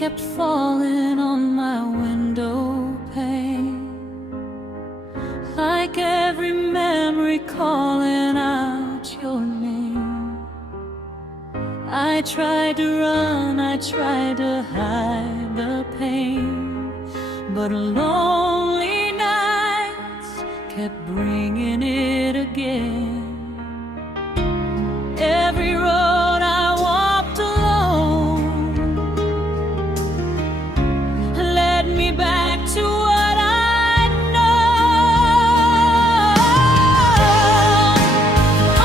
kept falling on my window pane, like every memory calling out your name. I tried to run, I tried to hide the pain, but lonely nights kept bringing it again. Every road I walked alone led me back to what I'd known.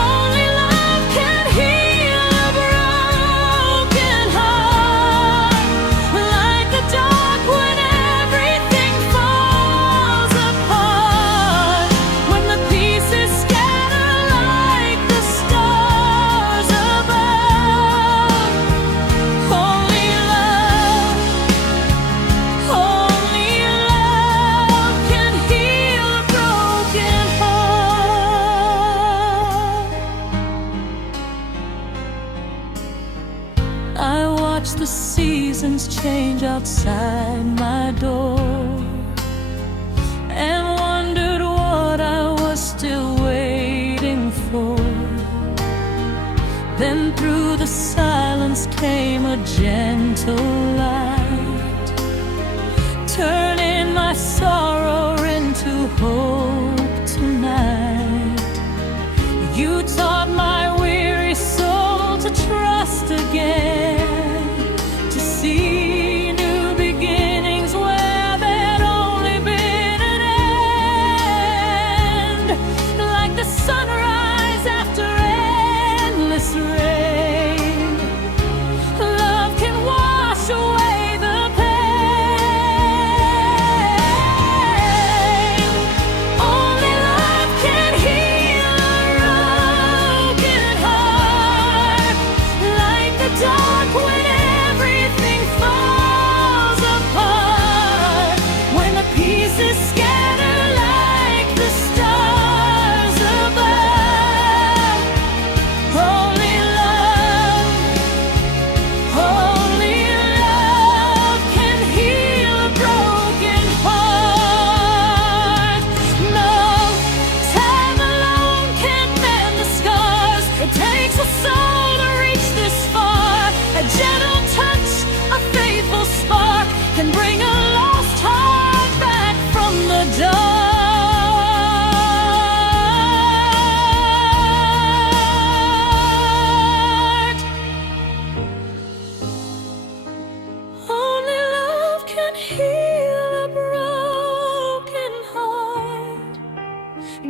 Only love can heal a broken heart, like the dark when everything falls apart, when the pieces scatter like the stars above. Only love can heal a broken heart. I watched the seasons change outside my door and wondered what I was still waiting for. Then through the silence came a gentle light, turning my sorrow into hope tonight. You taught my weary soul to trust again, to see new beginnings where there'd only been an end, like the sunrise after endless rain. Love can wash away the pain. Only love can heal a broken heart, like the dark when everything falls apart, when the pieces scatter like the stars above. Only love can heal a broken heart. No time alone can mend the scars. It takes a soul to reach this far. A gentle touch, a faithful spark can bring a lost heart back from the dark. Only love can heal a broken heart,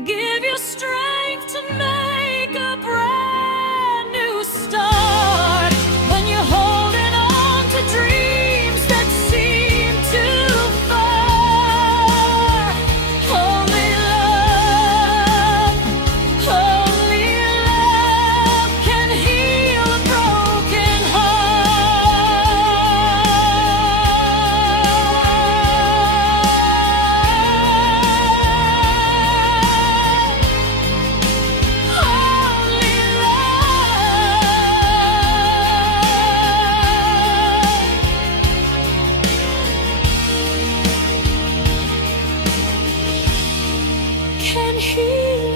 give you strength to make a brand new start. When you're holding on to dreams that seem too far, only love can heal a broken heart. Can heal